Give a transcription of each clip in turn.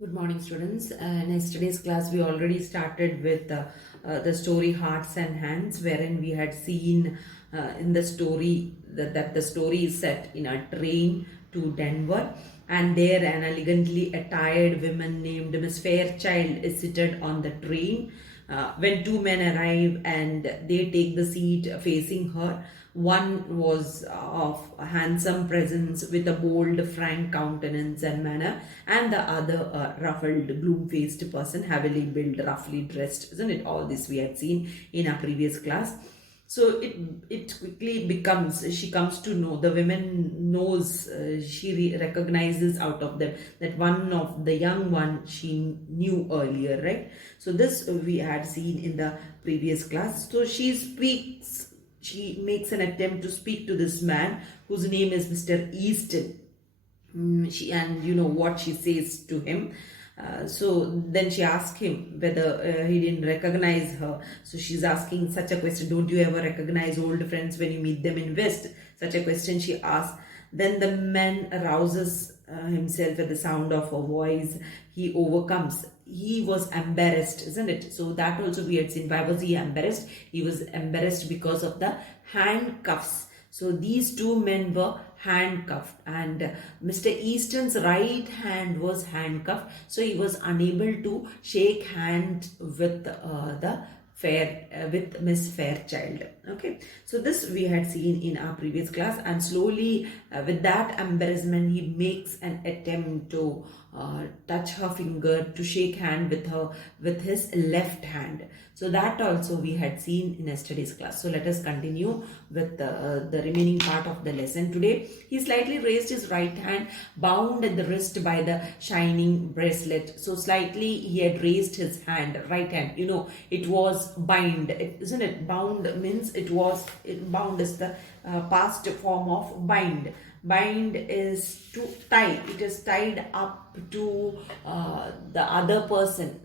Good morning, students. In yesterday's class, we already started with the story Hearts and Hands, wherein we had seen in the story that the story is set in a train to Denver, and there an elegantly attired woman named Miss Fairchild is seated on the train. When two men arrive and they take the seat facing her, one was of a handsome presence with a bold, frank countenance and manner, and the other a ruffled, gloom-faced person, heavily built, roughly dressed. Isn't it? All this we had seen in our previous class. So it quickly becomes, she comes to know, the women knows, she recognizes out of them that one of the young one she knew earlier, right? So this we had seen in the previous class. So she makes an attempt to speak to this man whose name is Mr. Easton. She, and you know what she says to him. So then she asks him whether he didn't recognize her. So she's asking such a question: don't you ever recognize old friends when you meet them in West? Such a question she asks. Then the man arouses himself at the sound of her voice. He overcomes. He was embarrassed, isn't it? So that also we had seen. Why was he embarrassed? He was embarrassed because of the handcuffs. So these two men were handcuffed, and Mr. Easton's right hand was handcuffed, so he was unable to shake hand with with Miss Fairchild. Okay, so this we had seen in our previous class, and slowly with that embarrassment, he makes an attempt to touch her finger, to shake hand with her with his left hand. So that also we had seen in yesterday's class. So let us continue with the remaining part of the lesson today. He slightly raised his right hand, bound at the wrist by the shining bracelet. So slightly he had raised his hand, right hand. You know, it was bind, isn't it? Bound means bound is the past form of bind. Bind is to tie. It is tied up to the other person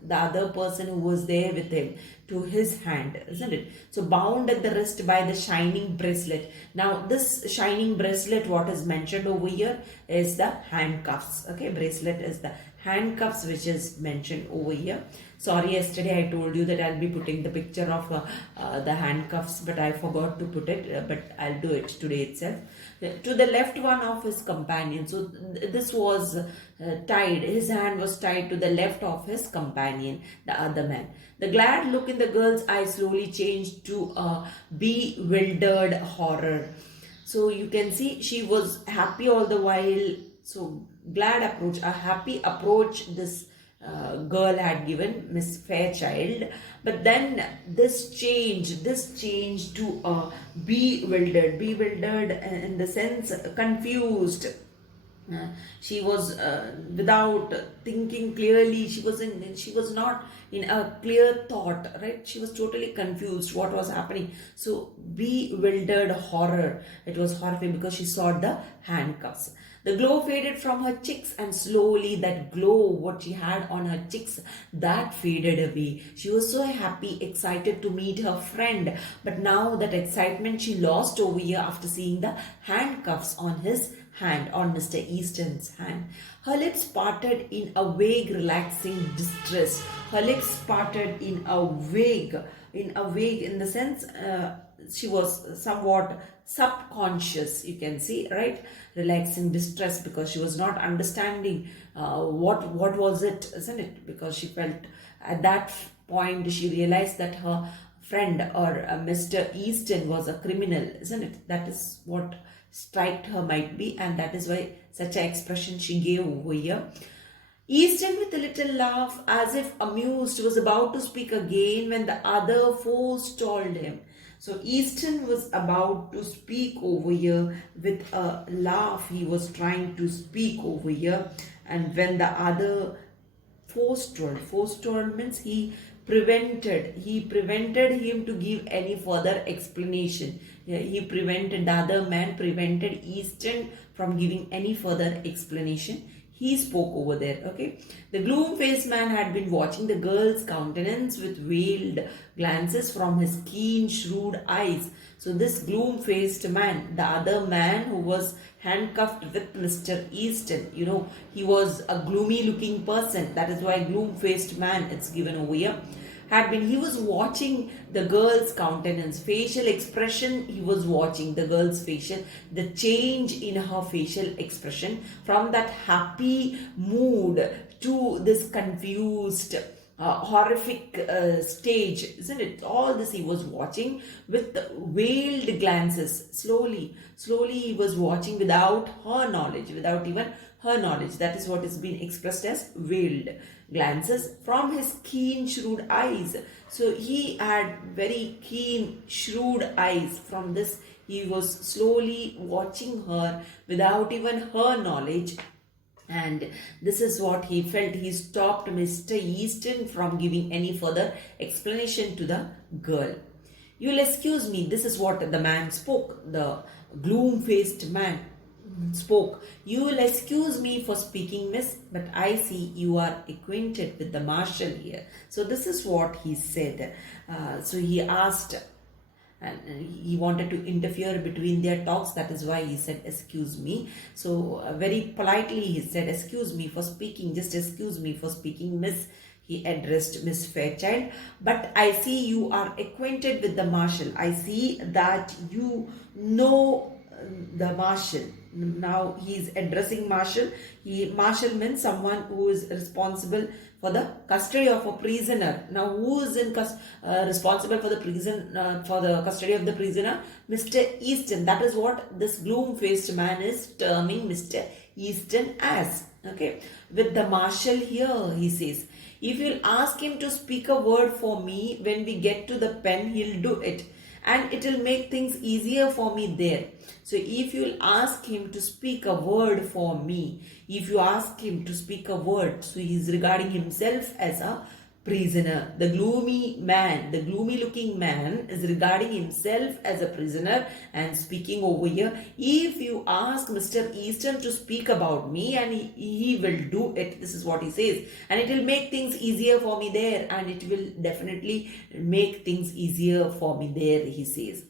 who was there with him, to his hand, isn't it? So bound at the wrist by the shining bracelet. Now this shining bracelet, what is mentioned over here is the handcuffs. Okay, bracelet is the handcuffs which is mentioned over here. Sorry, yesterday I told you that I'll be putting the picture of the handcuffs, but I forgot to put it, but I'll do it today itself. To the left one of his companion. So this was tied, his hand was tied to the left of his companion, the other man. The glad look in the girl's eyes slowly changed to a bewildered horror. So you can see she was happy all the while. So glad approach, a happy approach this girl had given Miss Fairchild, but then this changed to bewildered in the sense confused. She was without thinking clearly. She was not in a clear thought, right? She was totally confused what was happening. So bewildered horror. It was horrifying because she saw the handcuffs. The glow faded from her cheeks, and slowly that glow, what she had on her cheeks, that faded away. She was so happy, excited to meet her friend, but now that excitement she lost over here after seeing the handcuffs on his hand, on Mr. Easton's hand. Her lips parted in a vague, relaxing distress. Her lips parted in a vague, in the sense she was somewhat subconscious, you can see, right? Relaxing distress, because she was not understanding what was it, isn't it? Because she felt at that point she realized that her friend, or Mr. Easton, was a criminal, isn't it? That is what striked her might be, and that is why such an expression she gave over here. Easton, with a little laugh, as if amused, was about to speak again when the other forestalled him. So Easton was about to speak over here with a laugh. He was trying to speak over here, and when the other forestalled means he prevented him to give any further explanation. He prevented, the other man prevented Easton from giving any further explanation. he spoke over there. Okay, the gloom-faced man had been watching the girl's countenance with veiled glances from his keen, shrewd eyes. So this gloom-faced man, the other man who was handcuffed with Mr. Easton, he was a gloomy-looking person. That is why gloom-faced man it's given over here. He was watching the girl's countenance, facial expression. He was watching the girl's facial, the change in her facial expression from that happy mood to this confused, horrific stage, isn't it? All this he was watching with veiled glances. Slowly he was watching without her knowledge, without even her knowledge. That is what is being expressed as veiled glances from his keen, shrewd eyes. So he had very keen, shrewd eyes. From this, he was slowly watching her without even her knowledge. And this is what he felt. He stopped Mr. Easton from giving any further explanation to the girl. "You'll excuse me," this is what the man spoke. The gloom-faced man spoke. "You will excuse me for speaking, miss, but I see you are acquainted with the marshal here." So this is what he said. So he asked, and he wanted to interfere between their talks. That is why he said, "Excuse me." So very politely he said, "Excuse me for speaking, just excuse me for speaking, miss." He addressed Miss Fairchild. "But I see you are acquainted with the marshal. I see that you know the marshal." Now he is addressing marshal. Marshal means someone who is responsible for the custody of a prisoner. Now who is responsible for the custody of the prisoner? Mr. Easton. That is what this gloom-faced man is terming Mr. Easton as. Okay, with the marshal here, he says, "If you'll ask him to speak a word for me when we get to the pen, he'll do it. And it will make things easier for me there. So if you'll ask him to speak a word for me," if you ask him to speak a word, so he's regarding himself as a prisoner. The gloomy looking man is regarding himself as a prisoner and speaking over here. "If you ask Mr. Easton to speak about me, and he will do it," this is what he says, "and it will make things easier for me there, and it will definitely make things easier for me there," he says.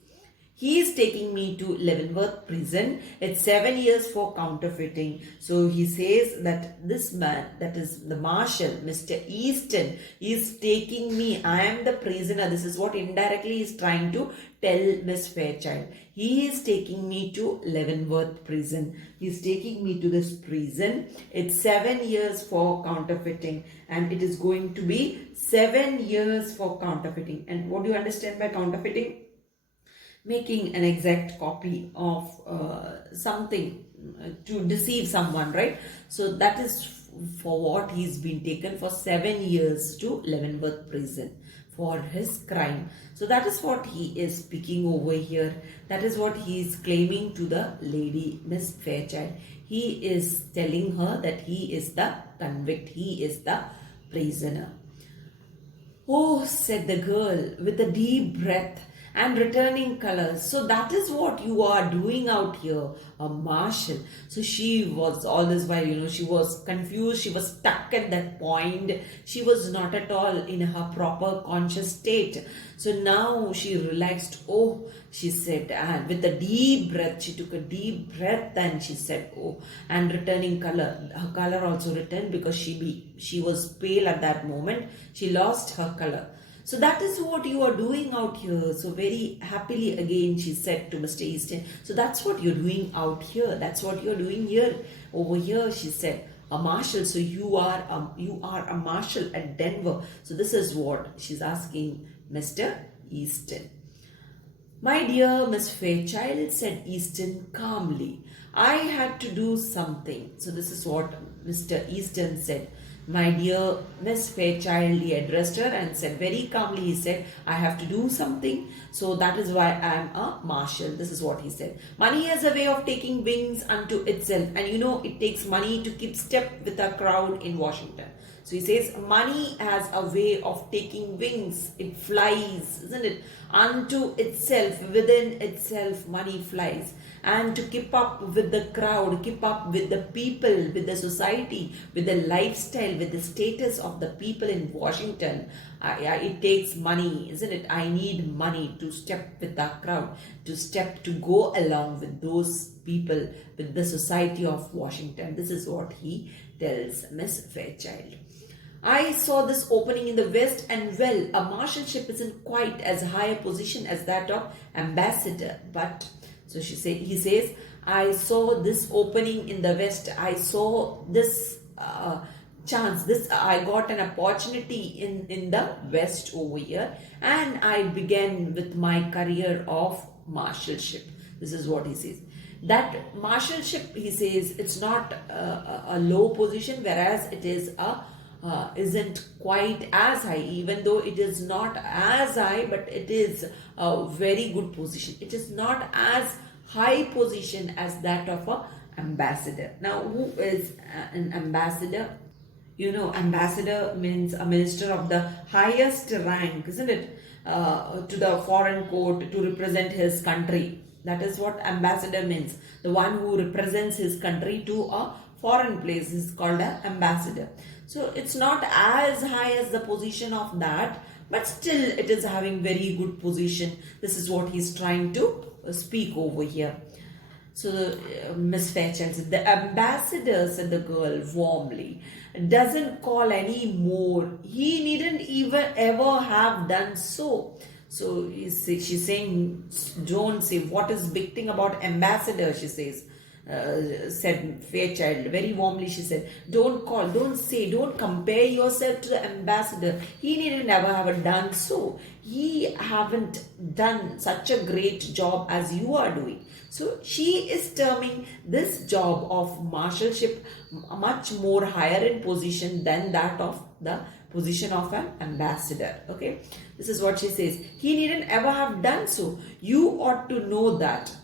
"He is taking me to Leavenworth prison. It's 7 years for counterfeiting." So he says that this man, that is the marshal, Mr. Easton, is taking me. I am the prisoner. This is what indirectly is trying to tell Miss Fairchild. He is taking me to Leavenworth prison. He is taking me to this prison. It's 7 years for counterfeiting, and it is going to be 7 years for counterfeiting. And what do you understand by counterfeiting? Making an exact copy of something to deceive someone, right? So that is for what he's been taken for 7 years to Leavenworth prison for his crime. So that is what he is speaking over here. That is what he is claiming to the lady, Miss Fairchild. He is telling her that he is the convict. He is the prisoner. "Oh," said the girl with a deep breath and returning colors. "So that is what you are doing out here, a marshal." So she was all this while, she was confused. She was stuck at that point. She was not at all in her proper conscious state. So now she relaxed. "Oh," she said, and with a deep breath, she took a deep breath and she said, "Oh," and returning color. Her color also returned because she was pale at that moment. She lost her color. "So that is what you are doing out here." So very happily again she said to Mr. Easton, "So that's what you're doing out here. That's what you're doing here. Over here," she said, "a marshal. So you are a marshal at Denver." So this is what she's asking Mr. Easton. "My dear Miss Fairchild," said Easton calmly, "I had to do something." So this is what Mr. Easton said. My dear Miss Fairchild, he addressed her and said very calmly, he said, I have to do something, so that is why I am a marshal. This is what he said. Money has a way of taking wings unto itself, and you know it takes money to keep step with a crowd in Washington. So he says, money has a way of taking wings. It flies, isn't it? Unto itself, within itself, money flies. And to keep up with the crowd, keep up with the people, with the society, with the lifestyle, with the status of the people in Washington, it takes money, isn't it? I need money to step with the crowd, to go along with those people, with the society of Washington. This is what he tells Miss Fairchild. I saw this opening in the West, and well, a marshalship isn't quite as high a position as that of ambassador, but he says, I saw this opening in the West. I saw this chance. I got an opportunity in the West over here, and I began with my career of marshalship. This is what he says. That marshalship, he says, it's not a low position, whereas it is isn't quite as high, even though it is not as high, but it is a very good position. It is not as high position as that of a ambassador. Now, who is an ambassador? You know, ambassador means a minister of the highest rank, isn't it? To the foreign court to represent his country. That is what ambassador means. The one who represents his country to a foreign place is called an ambassador. So it's not as high as the position of that, but still it is having very good position. This is what he's trying to speak over here. So Miss Fairchild said, the ambassador, said the girl warmly, doesn't call any more. He needn't even ever have done so. So she's saying, don't say, what is big thing about ambassador, she says. Said Fairchild very warmly. She said, don't call, don't say, don't compare yourself to the ambassador. He needn't ever have done so. He haven't done such a great job as you are doing. So she is terming this job of marshalship much more higher in position than that of the position of an ambassador. Okay, this is what she says. He needn't ever have done so. You ought to know that.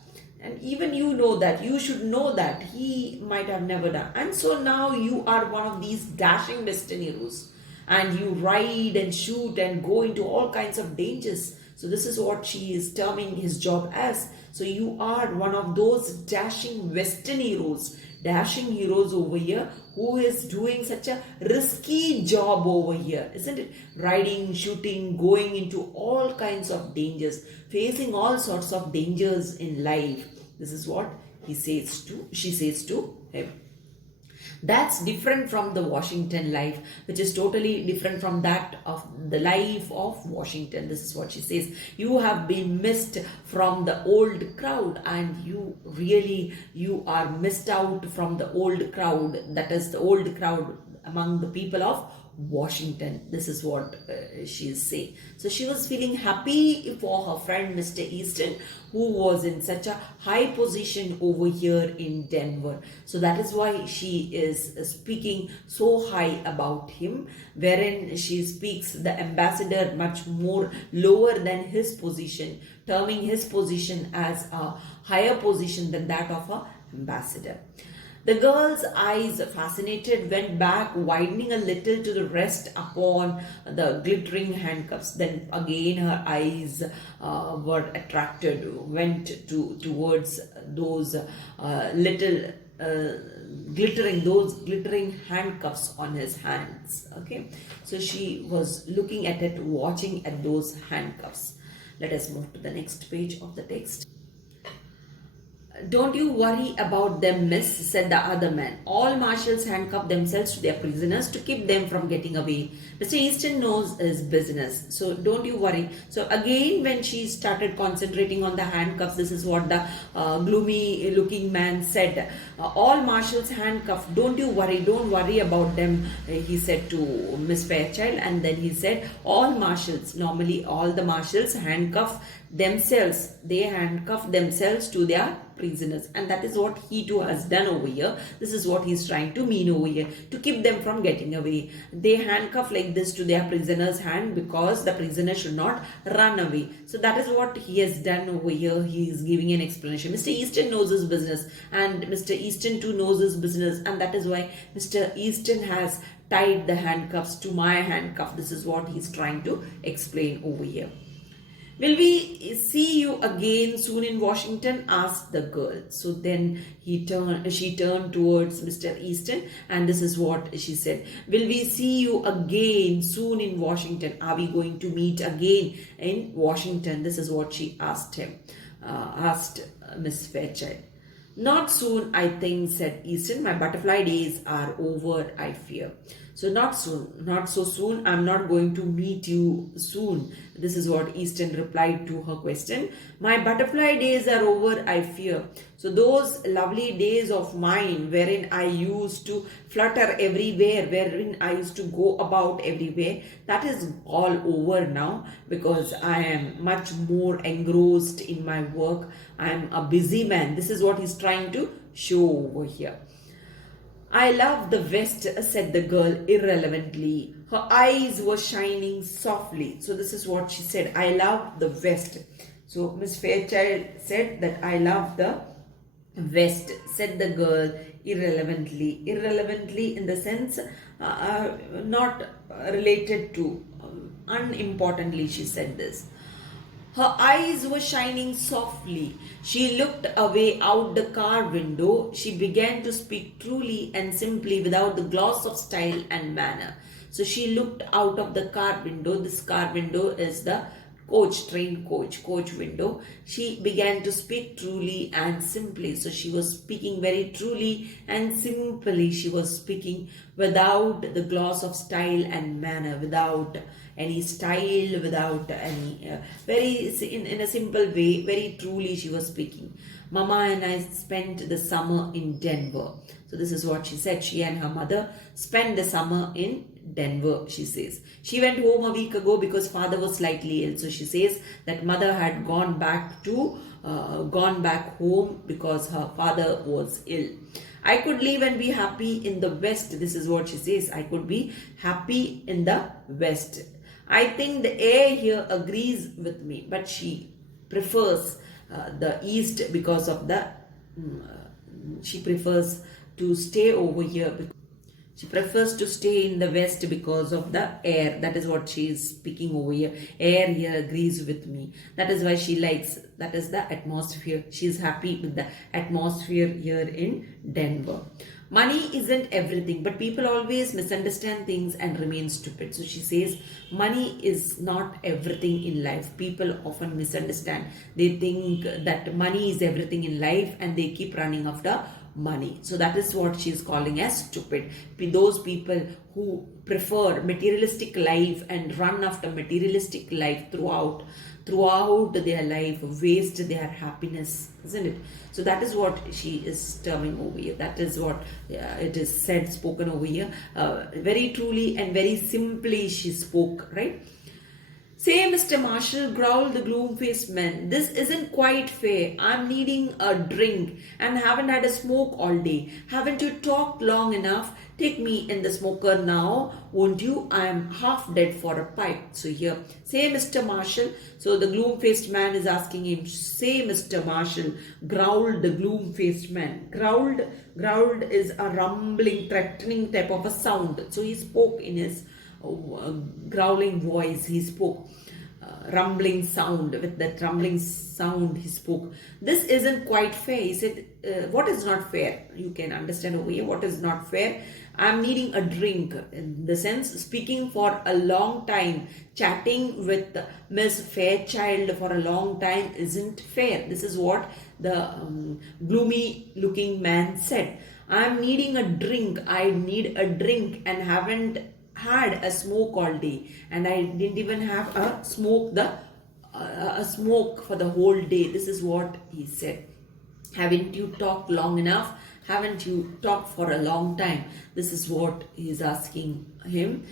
And even you know that, you should know that he might have never done. And so now you are one of these dashing destiny heroes, and you ride and shoot and go into all kinds of dangers. So this is what she is terming his job as. So you are one of those dashing western heroes, dashing heroes over here, who is doing such a risky job over here, isn't it? Riding, shooting, going into all kinds of dangers, facing all sorts of dangers in life. This is what she says to him. That's different from the Washington life, which is totally different from that of the life of Washington. This is what she says. You have been missed from the old crowd, and you are missed out from the old crowd. That is the old crowd among the people of Washington. This is what she is saying. So she was feeling happy for her friend Mr. Easton, who was in such a high position over here in Denver. So that is why she is speaking so high about him, wherein she speaks the ambassador much more lower than his position, terming his position as a higher position than that of an ambassador. The girl's eyes, fascinated, went back, widening a little to the rest upon the glittering handcuffs. Then again her eyes were attracted, went towards those glittering handcuffs on his hands. Okay, so she was looking at it, watching at those handcuffs. Let us move to the next page of the text. Don't you worry about them, miss, said the other man. All marshals handcuff themselves to their prisoners to keep them from getting away. Mr. Easton knows his business, so don't you worry. So again, when she started concentrating on the handcuffs, this is what the gloomy looking man said. All marshals handcuff, don't you worry, don't worry about them, he said to Miss Fairchild. And then he said, all marshals, normally all the marshals handcuff themselves, they handcuff themselves to their prisoners, and that is what he too has done over here. This is what he's trying to mean over here, to keep them from getting away. They handcuff like this to their prisoner's hand because the prisoner should not run away. So that is what he has done over here. He is giving an explanation. Mr. Easton knows his business, and Mr. Easton too knows his business, and that is why Mr. Easton has tied the handcuffs to my handcuff. This is what he's trying to explain over here. Will we see you again soon in Washington? Asked the girl. So then she turned towards Mr. Easton, and this is what she said. Will we see you again soon in Washington? Are we going to meet again in Washington? This is what she asked him, asked Miss Fairchild. Not soon, I think, said Easton. My butterfly days are over, I fear. So not soon, not so soon. I'm not going to meet you soon. This is what Easton replied to her question. My butterfly days are over, I fear. So those lovely days of mine wherein I used to flutter everywhere, wherein I used to go about everywhere, that is all over now, because I am much more engrossed in my work. I am a busy man. This is what he's trying to show over here. I love the West, said the girl irrelevantly. Her eyes were shining softly. So this is what she said. I love the West. So Miss Fairchild said that I love the West, said the girl irrelevantly. Irrelevantly in the sense not related to, unimportantly she said this. Her eyes were shining softly. She looked away out the car window. She began to speak truly and simply without the gloss of style and manner. So she looked out of the car window. This car window is the train coach window. She began to speak truly and simply. So she was speaking very truly and simply. She was speaking without the gloss of style and manner, without any style, without any in a simple way, very truly she was speaking. Mama and I spent the summer in Denver. So this is what she said. She and her mother spent the summer in Denver, she says. She went home a week ago because father was slightly ill. So she says that mother had gone back home because her father was ill. I could live and be happy in the West. This is what she says. I could be happy in the West. I think the air here agrees with me, but she prefers the East because of the, she prefers to stay over here. She prefers to stay in the West because of the air. That is what she is speaking over here. Air here agrees with me. That is why she likes, that is the atmosphere. She is happy with the atmosphere here in Denver. Money isn't everything, but people always misunderstand things and remain stupid. So she says, money is not everything in life. People often misunderstand. They think that money is everything in life and they keep running after money. So that is what she is calling as stupid. Those people who prefer materialistic life and run after materialistic life throughout their life, waste their happiness, isn't it? So that is what she is terming over here. That is what it is said, spoken over here. Very truly and very simply she spoke, right? Say, Mr. Marshall, growled the gloom-faced man, this isn't quite fair. I'm needing a drink and haven't had a smoke all day. Haven't you talked long enough? Take me in the smoker now, won't you? I'm half dead for a pipe. So here, say, Mr. Marshall. So the gloom-faced man is asking him, say, Mr. Marshall, growled the gloom-faced man. Growled is a rumbling, threatening type of a sound. So he spoke in his growling voice. He spoke rumbling sound. With that rumbling sound he spoke. This isn't quite fair. He said, what is not fair? You can understand over here what is not fair. I'm needing a drink, in the sense speaking for a long time, chatting with Miss Fairchild for a long time isn't fair. This is what the gloomy looking man said. I'm needing a drink. I need a drink and haven't had a smoke all day, and I didn't even have a smoke for the whole day. This is what he said. Haven't you talked long enough? Haven't you talked for a long time? This is what he's asking him.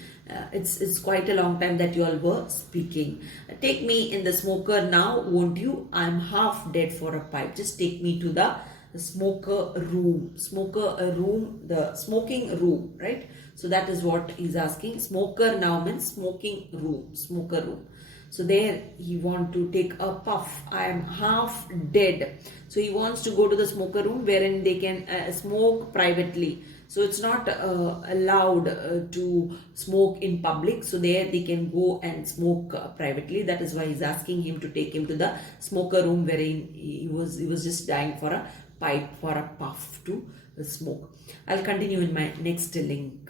It's quite a long time that you all were speaking. Take me in the smoker now, won't you? I'm half dead for a pipe. Just take me to the smoker room. The smoking room, right? So that is what he's asking. Smoker now means smoking room, smoker room. So there he want to take a puff. I am half dead. So he wants to go to the smoker room wherein they can smoke privately. So it's not allowed to smoke in public. So there they can go and smoke privately. That is why he's asking him to take him to the smoker room wherein he was just dying for a pipe, for a puff to smoke. I'll continue in my next link.